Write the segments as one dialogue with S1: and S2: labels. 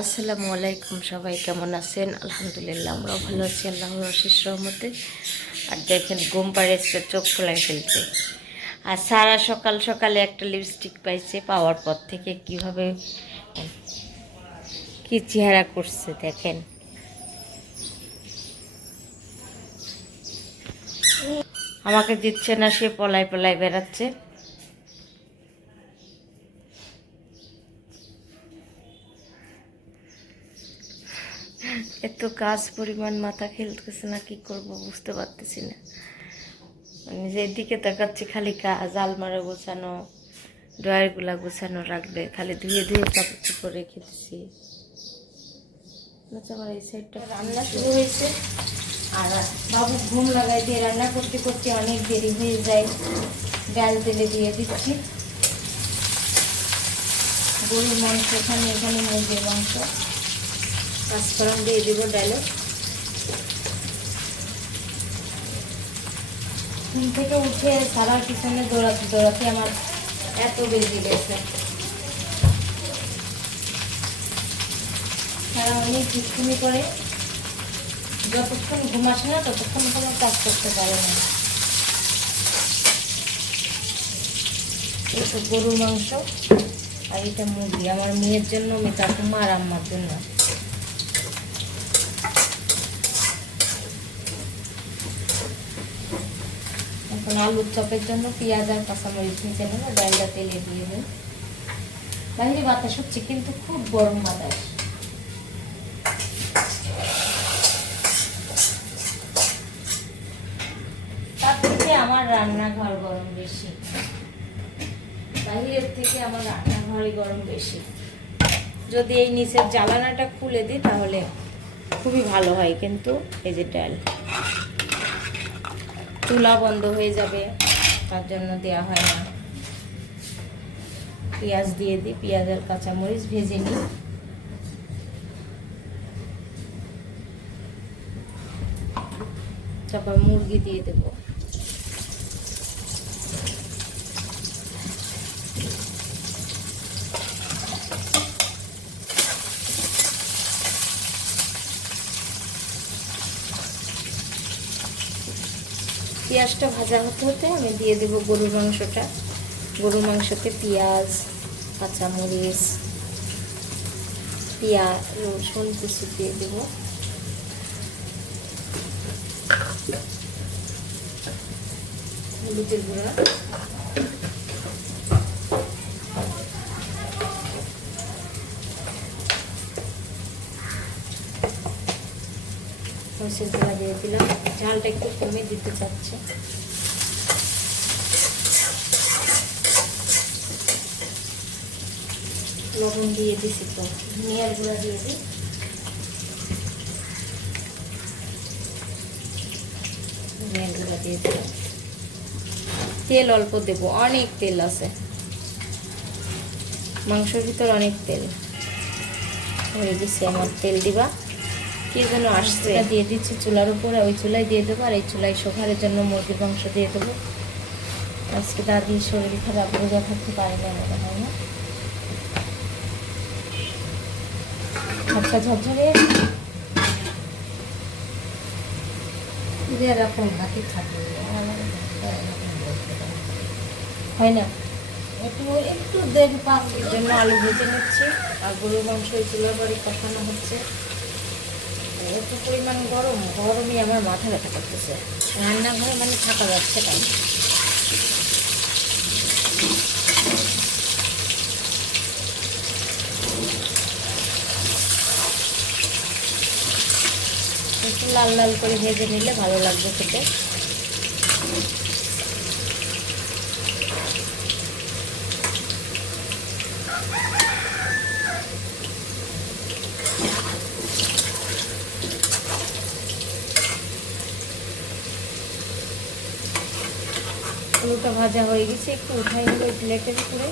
S1: আসসালামু আলাইকুম, সবাই কেমন আছেন? আলহামদুলিল্লাহ আমরাও ভালো আছি, আল্লাহর অশেষ রহমতে। আর দেখেন, ঘুম পাড়েছে, চোখ খোলাই ফেলছে। আর সারা সকাল সকালে একটা লিপস্টিক পাইছে, পাওয়ার পর থেকে কীভাবে, কি চেহারা করছে, দেখেন। আমাকে দিচ্ছে না, সে পলাই পলাই বেড়াচ্ছে। এত কাজ পরিমাণ মাথা খেলতেছে না কি করব বুঝতে পারতেছি না। মানে যেদিকে তাকাচ্ছি খালি কাজ আলমারা গোছানো ড্রয়ারগুলা গোছানো রাখবে খালি ধুয়ে ধুয়ে কাপড় চোপড় রেখে দিছি। আচ্ছা, আমার এই সাইডটা রান্না শুরু হয়েছে। আর বাবু ঘুম লাগাই দিয়ে রান্না করতে করতে অনেক দেরি হয়ে যায়। ডাল তেলে দিয়ে দিচ্ছি। গরুর মাংস এখানে এখানে মুরগির মাংস। পাঁচফোড়ন দিয়ে দিব ডালে। ঘুম থেকে উঠে সারার পিছনে দৌড়াতে দৌড়াতে আমার এত বেজে গেছে। সারা অনেক দুষ্টুমি করে। যতক্ষণ ঘুম আসে না, ততক্ষণ কোনো কাজ করতে পারে না। এটা গরুর মাংস আর এটা মুরগি। আমার মেয়ের জন্য মেয়ে ঠাকুমা আর আম্মার জন্য। এখন আলুর চপের জন্য পেঁয়াজ আর কাঁচামরিচ নিচে নেব ডালটা তেলে দিয়ে দেব। বাইরে বাতাস হচ্ছে, কিন্তু খুব গরম বাতাস। তার থেকে আমার রান্নাঘর গরম বেশি। বাইরের থেকে আমার রান্নাঘরই গরম বেশি। যদি এই নিচের জ্বালানাটা খুলে দিই, তাহলে খুবই ভালো হয় কিন্তু এই যে ডাল। চুলা বন্ধ হয়ে যাবে, তার জন্য দেওয়া হয় না। পেঁয়াজ দিয়ে দিই পেঁয়াজ আর কাঁচামরিচ ভেজে নিই। তারপর মুরগি দিয়ে দেব। পেঁয়াজটা ভাজা হতে হতে আমি দিয়ে দেব গরুর মাংসটা। গরুর মাংসতে পেঁয়াজ, কাঁচামরিচ, পেঁয়াজ, রসুন কুচি দিয়ে দেব। হলুদের গুঁড়া সরষের গুঁড়া দিয়ে দিলাম। ঝালটা একটু কমে দিতে চাচ্ছে। লবণ দিয়ে দিছি তো। ধনিয়ার গুঁড়া দিয়ে দিই। ধনিয়ার গুঁড়া দিয়ে দিলাম। তেল অল্প দেব, অনেক তেল আছে। মাংসের ভিতর অনেক তেল। হয়ে গেছে আমার তেল দিবা। কে যেন আসছে? দিয়ে দিচ্ছি চুলার উপরে ওই চুলায় দিয়ে দেবো আর এই চুলায় সোফারের জন্য মুরগির মাংস দিয়ে দেবো। আজকে দাদির শরীর খারাপ রোজা থাকতে পারে না মনে হয় না? ঝরঝরে। এরকম থাকে হয় না? একটু একটু দেড় পাঁচ জন্য আলু ভেজে নিচ্ছি। আর গরুর মাংস চুলার বাড়ি কষানো হচ্ছে। এত পরিমাণ গরম, গরমই আমার মাথা ব্যথা করতেছে। রান্নাঘরে মানে থাকা যাচ্ছে তাই একটু লাল লাল করে ভেজে নিলে ভালো লাগবে খেতে। আলুটা ভাজা হয়ে গেছে, একটু উঠাই নেব প্লেটের উপরে।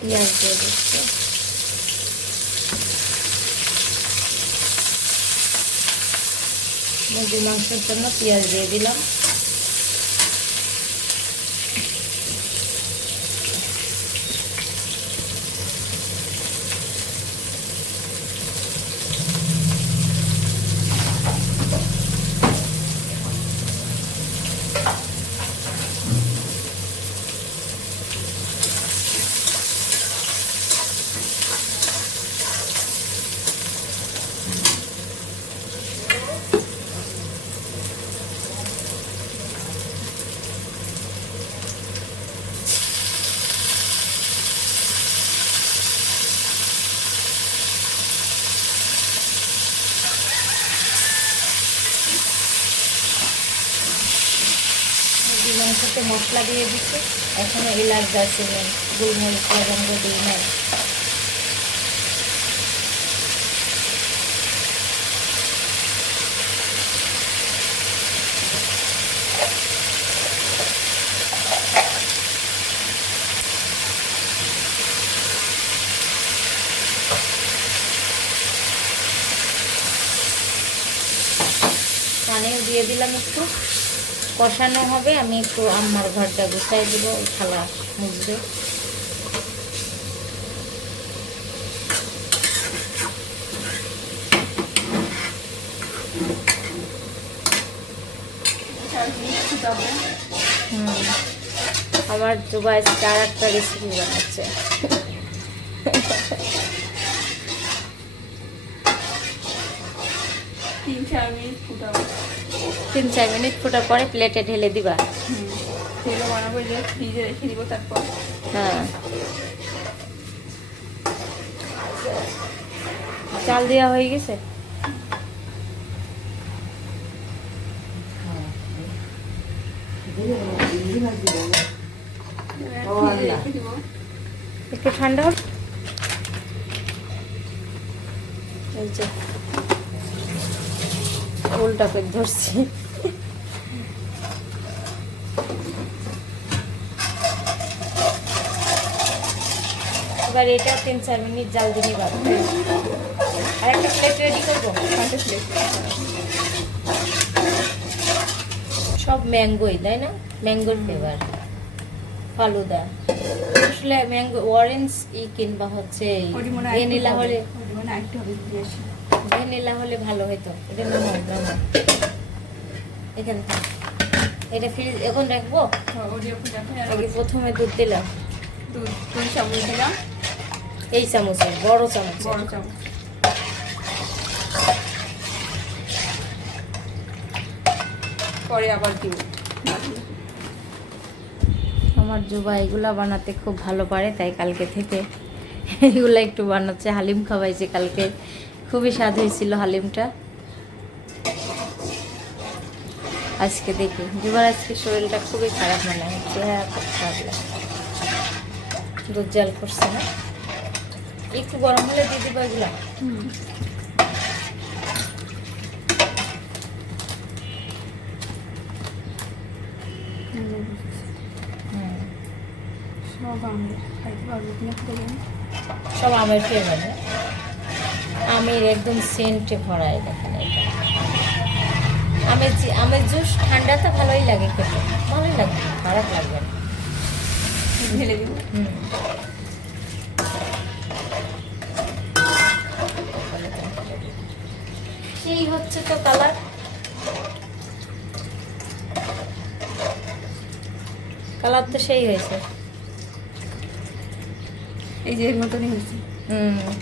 S1: পেঁয়াজ দিয়ে মাংসের জন্য পেঁয়াজ দিয়ে দিলাম মুরগির মাংসতে মশলা দিয়ে দিচ্ছে। এখনও এলাচ দারচিনি গোলমরিচ লবঙ্গ দিই নাই পানিও দিয়ে দিলাম একটু। কষানো হবে, আমি একটু আম্মার ঘরটা গুছাই দিব থালা হুম, আমার জুবাই চার একটা রেসিপি বানাচ্ছে।
S2: তিন চার মিনিট
S1: তিন চার মিনিট ফোটার পরে প্লেটে ঢেলে দিবা।
S2: হুম তেলও বানাবো যে ফ্রিজে রেখে দিব তারপর।
S1: হ্যাঁ। চাল দেওয়া হয়ে গেছে? একটু ঠান্ডা যে। উল্টা করে ধরছি। এবার এটা তিন চার মিনিট জাল দিয়ে আর একটা প্লেট রেডি করব?
S2: প্লেট
S1: সব ম্যাঙ্গোই তাই না? ম্যাঙ্গোর ফ্লেভার ফালুদা। আসলে ম্যাঙ্গো অরেঞ্জ ই কিংবা হচ্ছে ভ্যানিলা হলে
S2: একটু
S1: ভ্যানিলা হলে ভালো হতো এটা নামো নামো এখানে থাক। এটা ফ্রিজ এখন রাখব?
S2: আর
S1: আগে প্রথমে দুধ দিলাম।
S2: দুধ দুই চামচ দিলাম।
S1: এই চামচের বড় চামচ।
S2: বড় চামচ। পরে আবার দিব।
S1: আমার জুবা এগুলা বানাতে খুব ভালো পারে তাই কালকে থেকে এগুলা একটু বানাচ্ছে। হালিম খাওয়াইছে কালকে। খুবই স্বাদ হয়েছিল হালিমটা। আজকে দেখি। জুবার আজকে শরীরটা খুবই খারাপ মনে হচ্ছে। চেহারা খুব খারাপ লাগে। দুধ জাল করছে না। একটু গরম হলে দিয়ে দিবা এগুলা?
S2: খেতে
S1: সব আমের। ফ্লেভার আমের একদম সেন্টে ভরায় দেখেন এটা আমের আমের জুস ঠান্ডাতে ভালোই লাগে খেতে। ভালোই লাগবে খারাপ লাগবে না।
S2: ঢেলে দিব?
S1: হুম। সেই হচ্ছে তো কালার। কালার তো সেই হয়েছে।
S2: এই যে এর মতনই হয়েছে।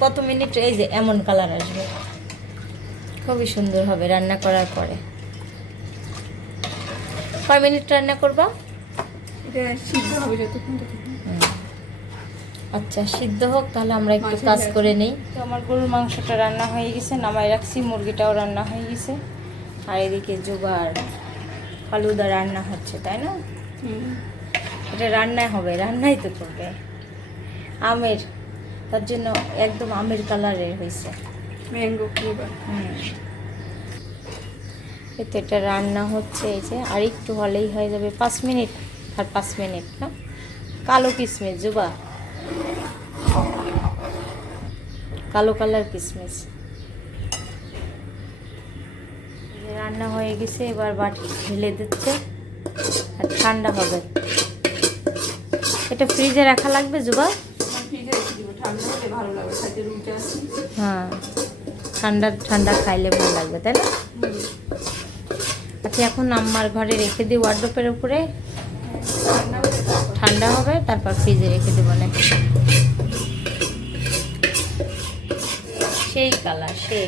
S1: কত মিনিট এই যে এমন কালার আসবে। খুবই সুন্দর হবে রান্না করার পরে। কয় মিনিট রান্না করবা?
S2: এটা সিদ্ধ হবে
S1: আচ্ছা সিদ্ধ হোক তাহলে আমরা একটু কাজ করে নিই। তো আমার গরুর মাংসটা রান্না হয়ে গেছে নামাই রাখছি মুরগিটাও রান্না হয়ে গেছে। আর এদিকে জোগাড় ফালুদা রান্না হচ্ছে তাই না? এটা রান্নায় হবে রান্নাই তো করবে। আমের তার জন্য একদম আমের কালারের হয়েছে।
S2: ম্যাঙ্গো ফ্লেভার
S1: হুম। তো এটা রান্না হচ্ছে এই যে আর একটু হলেই হয়ে যাবে পাঁচ মিনিট আর পাঁচ মিনিট না? কালো কিসমিস জুবা। কালো কালার কিসমিস। রান্না হয়ে গেছে এবার বাটি ঢেলে দিচ্ছে আর ঠান্ডা হবে। এটা ফ্রিজে রাখা লাগবে জুবা?
S2: ফ্রিজে রেখে দিব ঠান্ডা হলে ভালো লাগবে খাইতে রুটি আছে।
S1: হ্যাঁ ঠান্ডা ঠান্ডা খাইলে ভালো লাগবে তাই না? আচ্ছা এখন আমার ঘরে রেখে দিই ওয়ার্ড্রোপের উপরে।
S2: ঠান্ডা
S1: হবে তারপর ফ্রিজে রেখে দেবো না সেই কালার সেই।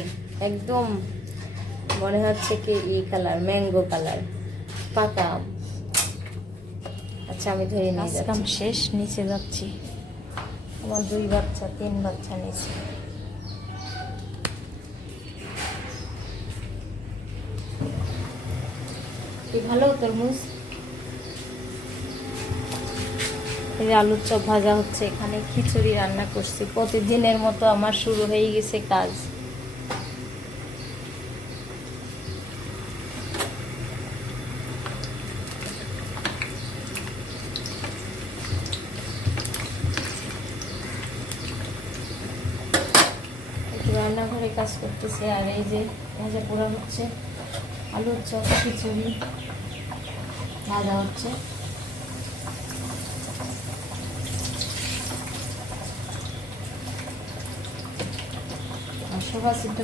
S1: একদম মনে হচ্ছে কি ই কালার ম্যাঙ্গো কালার পাতা আচ্ছা আমি ধরে নিয়ে কাম শেষ নিচে যাচ্ছি। আমার দুই বাচ্চা, তিন বাচ্চা নিয়েছে। ভালো তরমুজ? এই আলুর চপ ভাজা হচ্ছে এখানে, খিচুড়ি রান্না করছি। প্রতিদিনের মতো আমার শুরু হয়ে গেছে কাজ একটু রান্নাঘরে কাজ করতেছে, আর এই যে ভাজা পোড়া হচ্ছে, আলুর চপ, খিচুড়ি, ভাজা হচ্ছে। সবার একটু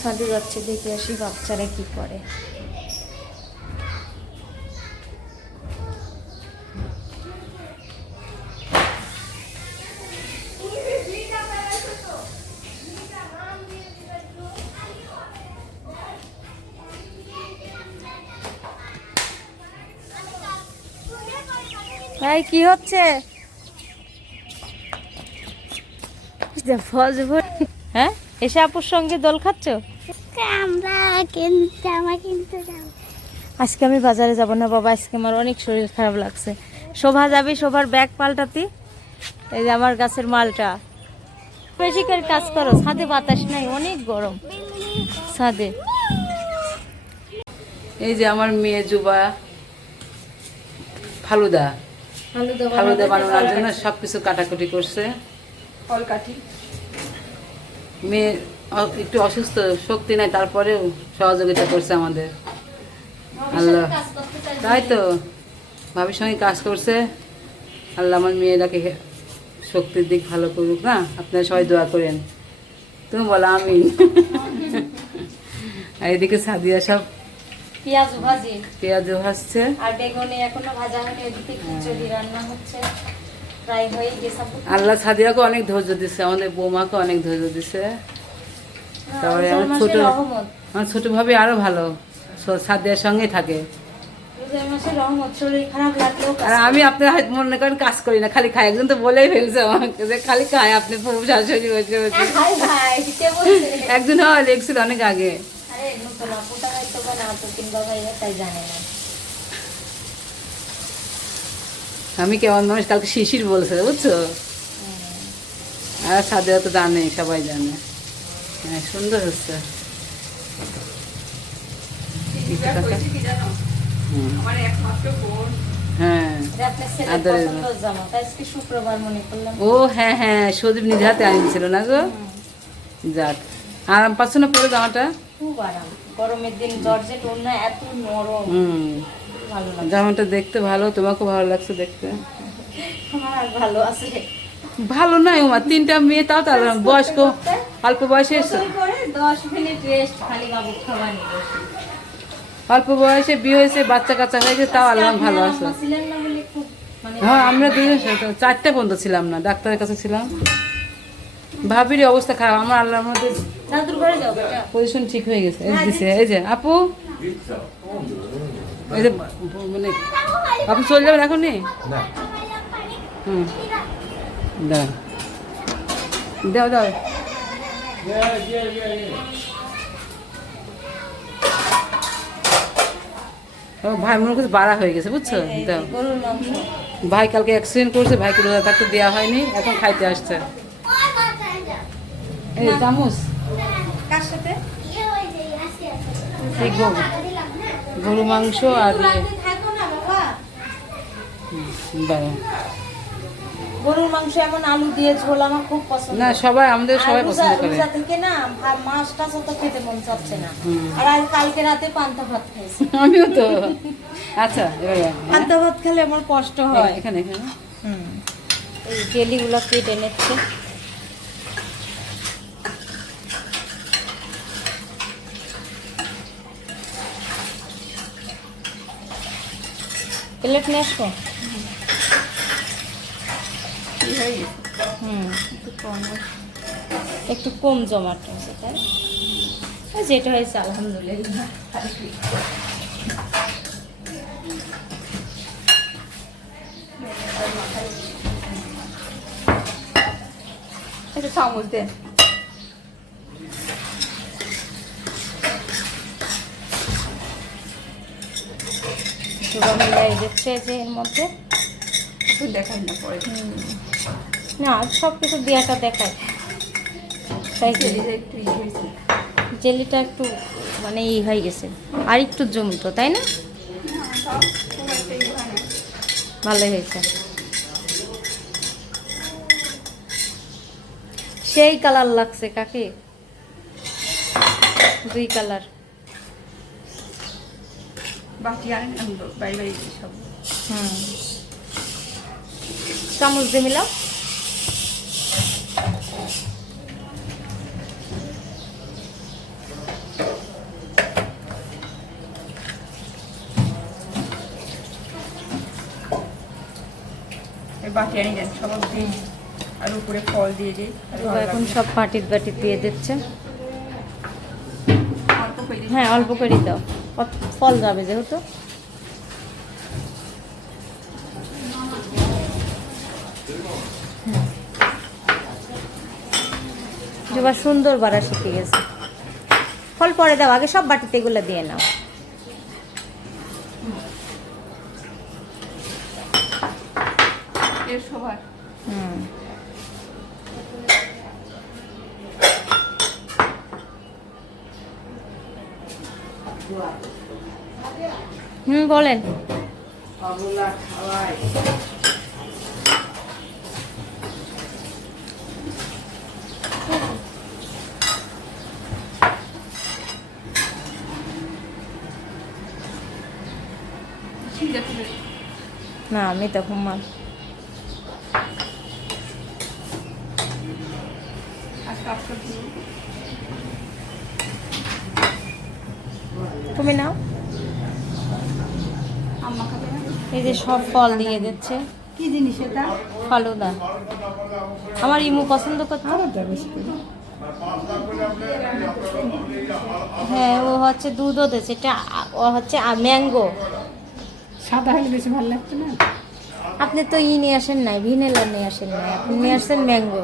S1: ছাদে যাচ্ছে, দেখে আসি বাচ্চারা কি করে। ভাই কি হচ্ছে? হ্যাঁ? এসে আপুর সঙ্গে দোল খাচ্ছ?
S3: আমরা কিনতে কিনতে যাব।
S1: আজকে আমি বাজারে যাব না বাবা আজকে আমার অনেক শরীর খারাপ লাগছে। শোভা যাবি শোভার ব্যাগ পাল্টাতি। এই যে আমার গাছের মালটা। বেশি করে কাজ করো ছাদে বাতাস নাই অনেক গরম। ছাদে।
S4: এই যে আমার মেয়ে যুবা ফালুদা। ফালুদা বানানোর জন্য সব কিছু কাটাকুটি করছে।
S2: ফল কাটি
S4: মেয়ে একটু অসুস্থ শক্তি নাই তারপরেও সহযোগিতা করছে আমাদের। আল্লাহ। তাই তো। ভাবির সঙ্গে কাজ করছে। আল্লাহ আমার মেয়েটাকে শক্তির দিক ভালো করুক না? আপনারা সবাই দোয়া করেন। তুমি বলো আমি এদিকে সাদিয়া সব
S1: পেঁয়াজ ভাজি।
S4: পেঁয়াজ ভাসছে
S1: আর বেগুনি এখনও ভাজা হয়নি এদিকে খিচুড়ি রান্না হচ্ছে। প্রায় হয়ে গেছে
S4: আল্লাহ সাদিয়াকে অনেক ধৈর্য দিচ্ছে আমাদের বৌমাকে অনেক ধৈর্য দিচ্ছে তারপরে আমার ছোট আমার ছোট ভাবি আরও ভালো সাদিয়ার সঙ্গে থাকে। আর আমি আপনার হয়তো মনে করেন কাজ করি না খালি খাই। একজন তো বলেই ফেলছে আমাকে যে খালি খায় আপনি প্রভু শাশুড়ি বসে বসে।
S1: বলছে
S4: একজন হয় লেগছিল অনেক আগে।
S1: না তো কিংবা ভাইয়া তাই জানে না।
S4: আমি কেমন মানুষ কালকে শিশির বলছে বুঝছ? আর সাদিয়া তো জানে সবাই জানে। হ্যাঁ সুন্দর হচ্ছে। হ্যাঁ
S1: এটা আপনার ছেলের
S4: আদরের
S1: জামা তাই আজকে শুক্রবার মনে করলাম।
S4: ও হ্যাঁ হ্যাঁ সদীপ নিজে হাতে আনিয়েছিল না গো? যাক আরাম পাচ্ছ না পরে জামাটা?
S1: খুব আরাম। গরমের দিন জর্জেট ওড়না এত নরম।
S4: হুম।
S1: ভালো লাগে
S4: জামাটা দেখতে ভালো তোমাকেও ভালো লাগছে দেখতে।
S1: আমার ভালো আছে।
S4: ভালো নয় আমার তিনটা মেয়ে তাও তার বয়স্ক অল্প বয়সে অল্প বয়সে বিয়ে হয়েছে বাচ্চা কাচ্চা হয়েছে তাও আল্লাহ ভালো আছে।
S1: মানে
S4: হ্যাঁ আমরা দুজন চারটে পর্যন্ত ছিলাম না ডাক্তারের কাছে ছিলাম। ভাবির অবস্থা খারাপ আমার আল্লাহর মধ্যে। পজিশন ঠিক হয়ে গেছে এই দিছে। এই যে আপু? এই যে মানে আপনি চলে যাবেন এখন নি? হুম। দাও দাও। দাও ভাই মনে করছে বাড়া হয়ে গেছে বুঝছ? দাও। ভাই কালকে অ্যাক্সিডেন্ট করেছে ভাইকে রোজা থাকতে দেওয়া হয়নি এখন খাইতে আসছে। এই চামচ
S2: কার সাথে?
S4: গরু। মাংস আর।
S1: গরুর মাংস এমন আলু দিয়ে ঝোল আমার খুব পছন্দ।
S4: না সবাই আমাদের সবাই পছন্দ করে।
S1: রোজা থেকে না মাছ টাছ তো খেতে মন চাচ্ছে না। আর কালকে রাতে পান্তা ভাত খাইছি
S4: আমিও তো। আচ্ছা এবার।
S1: পান্তা ভাত খেলে আমার কষ্ট হয়।
S4: এখানে এখানে।
S1: হুম। এই জেলিগুলো কেটে নিচ্ছে। প্লেট নিয়ে আসব হুম।
S2: একটু কম
S1: জমাট আছে তাই? যেটা হয়েছে আলহামদুলিল্লাহ।
S2: একটু চামচ
S1: সুগা মিলাই দিচ্ছে যে এর মধ্যে।
S2: দেখাই না পরে।
S1: না সব কিছু দেওয়াটা দেখায় তাই?
S2: একটু
S1: জেলিটা একটু মানে ই হয়ে গেছে। আর একটু জমতো তাই না। ভালোই হয়েছে। সেই কালার লাগছে কাকে? দুই কালার।
S2: বাটি আনেন আমি বাড়ি বাড়ি সব
S1: হুম। চামচ দিয়ে মিলাও।
S2: বাটি আনি দেন সব দিই। আর উপরে ফল দিয়ে দিই
S1: এখন সব পাটির বাটি দিয়ে দিচ্ছে। হ্যাঁ অল্প করে দাও। ফল যাবে যেহেতু? সুন্দর বাড়া শিখে গেছে। ফল পরে দাও, আগে সব বাটিতে এগুলো দিয়ে নাও
S2: এর সবার
S1: হুম হুম বলেন। না আমি তখন মা
S2: আর কাপটা দিয়ে
S1: তুমি নাও
S2: আম্মা খাবে না
S1: এই যে সব ফল দিয়ে দিচ্ছে।
S2: কি জিনিস এটা?
S1: ফালুদা। আমার ইমু পছন্দ করতো? হ্যাঁ ও হচ্ছে দুধও দিচ্ছে এটা ও হচ্ছে ম্যাঙ্গো
S2: সাদা হলে বেশি ভালো লাগছে না?
S1: আপনি তো ই নিয়ে আসেন নাই ভিনেলা নিয়ে আসেন নাই। আপনি নিয়ে আসছেন ম্যাঙ্গো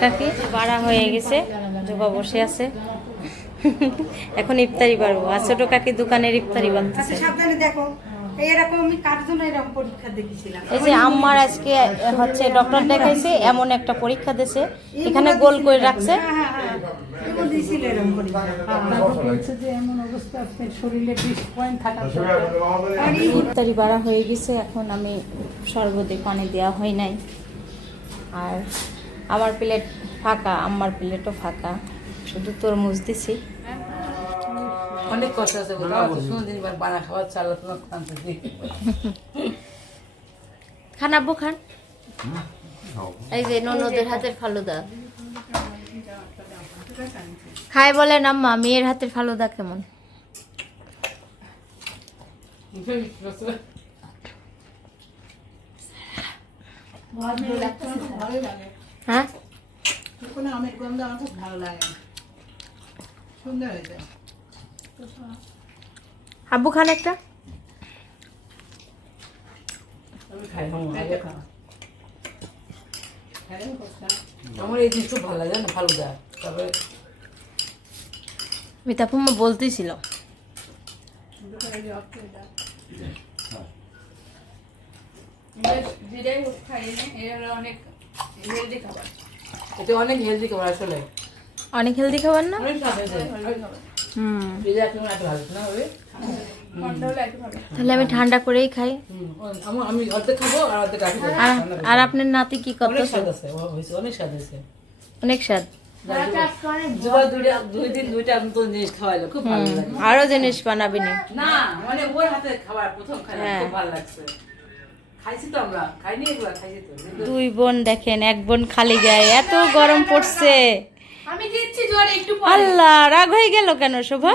S1: কাকি বাড়া হয়ে গেছে জোবা বসে আছে। এখন ইফতারি পারব আর ছোট কাকি দোকানের ইফতারি বানতেছে
S5: সাবধানে দেখো। এরকম আমি কার জন্য এরকম পরীক্ষা দেখেছিলাম?
S1: এই যে আম্মার আজকে হচ্ছে ডক্টর দেখাইছে এমন একটা পরীক্ষা দিছে এখানে গোল করে রাখছে।
S5: হ্যাঁ হ্যাঁ হ্যাঁ। এই
S1: ইফতারি বাড়া হয়ে গেছে এখন আমি সর্বদে পানি দেওয়া হয় নাই। আর আমার প্লেট ফাঁকা আম্মার প্লেটও ফাঁকা। শুধু তরমুজ দিছি।
S4: অনেক কষ্ট আছে বানা খাবার চাল তোমার খান্তে
S1: খান আব্বু খান। এই যে ননদের হাতের ফালুদা। খায় বলেন আম্মা মেয়ের হাতের ফালুদা কেমন? হ্যাঁ?
S5: কোনো আমের গন্ধ আমার খুব ভালো লাগে সুন্দর হয়েছে
S1: আব্বু খান একটা?
S4: আমার এই জিনিস খুব ভালো লাগে না ফালুদা। তবে
S1: মিতাপুম্মা বলতেছিল।
S2: অনেক হেলদি খাবার
S4: এটা অনেক হেলদি খাবার আসলে।
S1: অনেক হেলদি খাবার না? হুম। তাহলে আমি ঠান্ডা করেই খাই।
S4: হুম, আমি- আমি অর্ধেক খাব আর
S1: আপনার নাতি কি কত
S4: অনেক স্বাদ আছে ও হয়েছে অনেক স্বাদ হয়েছে
S1: অনেক স্বাদ।
S4: দুই দিন দুইটা নতুন জিনিস খাওয়াইলো খুব ভালো লাগে।
S1: আরও জিনিস বানাবি না।
S4: মানে ওর হাতে খাবার প্রথম
S1: হ্যাঁ।
S4: খুব ভালো লাগছে। খাইছি তো আমরা খাইনি এগুলা খাইছি তো। কিন্তু
S1: দুই বোন দেখেন এক বোন খালি গায়ে এত গরম পড়ছে।
S6: আমি দিচ্ছি জোরে একটু
S1: আল্লাহ রাগ হয়ে গেল কেন শোভা?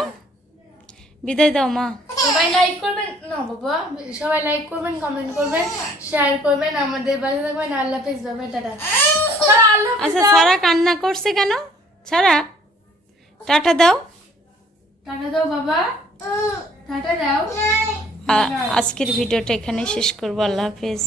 S1: বিদায় দাও মা।
S6: সবাই লাইক করবেন? না বাবা সবাই লাইক করবেন কমেন্ট করবেন শেয়ার করবেন আমাদের বাড়ি থাকবেন। আল্লাহ হাফেজ বাবা টাটা।
S1: আচ্ছা সারা কান্না করছে কেন? সারা টাটা দাও।
S6: টাটা দাও বাবা। টাটা দাও।
S1: আজকের ভিডিওটা এখানে শেষ করব। আল্লাহ হাফেজ।